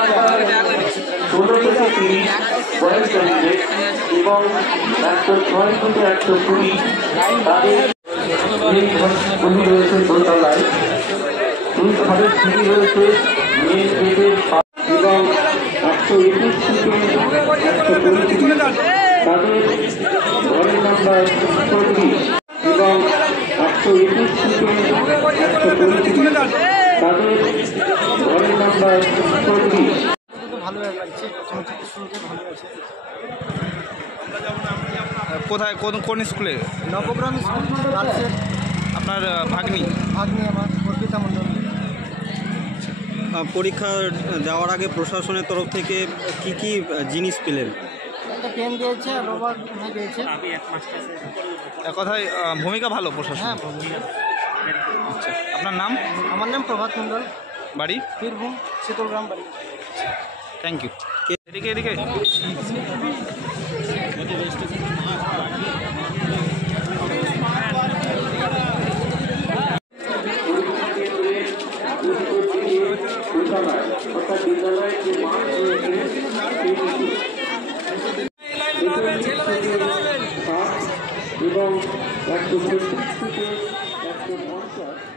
16 থেকে 30 বয়স ক্যান্ডিডেট এবং 106 থেকে 120 তাদের গুলি রয়েছে দোতলায়। দুই ঘরের সিঁড়ি রয়েছে মেন গেটের এবং 121 থেকে 120 তাদের ঘরের নাম্বার 34 এবং 121 থেকে 120 তাদের ঘরের নাম্বার 34। কোথায় কোন স্কুলে? নবগ্রাম স্কুল। আপনার ভাগ্নি আমার অর্পিতা মণ্ডল। পরীক্ষা দেওয়ার আগে প্রশাসনের তরফ থেকে কি কি জিনিস পেলেন? একটা পেন দিয়েছে, রবার দিয়েছে। কথায় ভূমিকা ভালো প্রশাসন। হ্যাঁ, আচ্ছা, আপনার নাম? আমার নাম প্রভাত মণ্ডল, বাড়ি বীরভূম, শীতলগ্রাম বাড়ি। Thank you. এদিকে এবং 150 থেকে 150